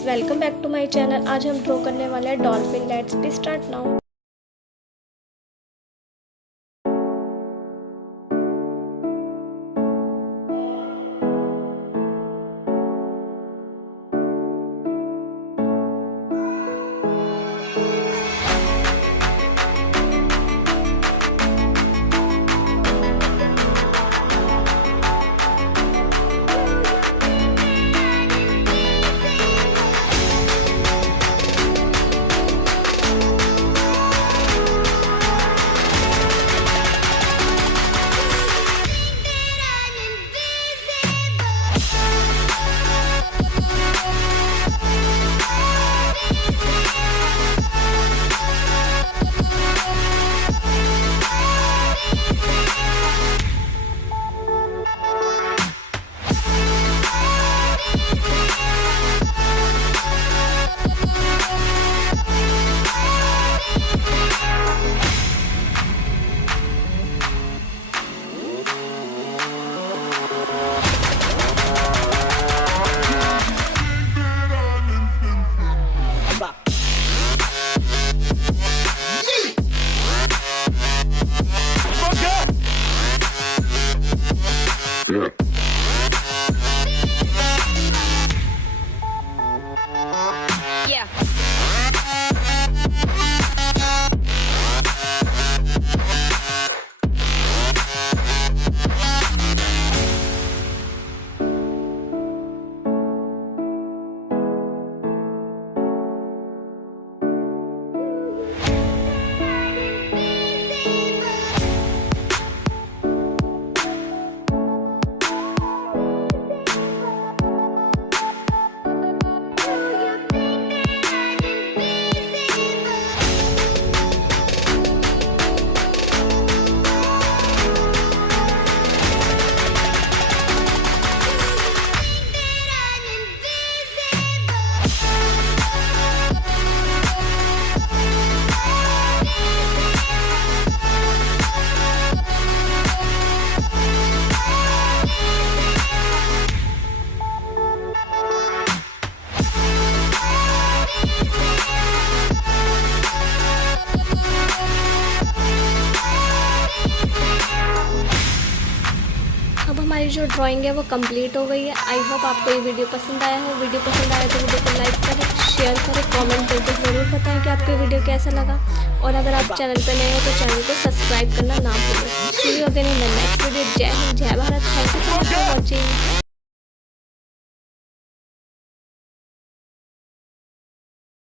Friends, welcome back to my channel. आज हम draw करने वाले हैं dolphin. Let's be start now. अब हमारी जो ड्राइंग है वो कंप्लीट हो गई है। आई होप आपको ये वीडियो पसंद आया हो। वीडियो पसंद आया तो वीडियो को लाइक करें, शेयर करें, कमेंट करके ज़रूर बताएं कि आपको वीडियो कैसा लगा। और अगर आप चैनल पर नए हो तो चैनल को सब्सक्राइब करना ना भूलें। See you again in the next video. जय हिंद, जय Bharat. Thank you for watching.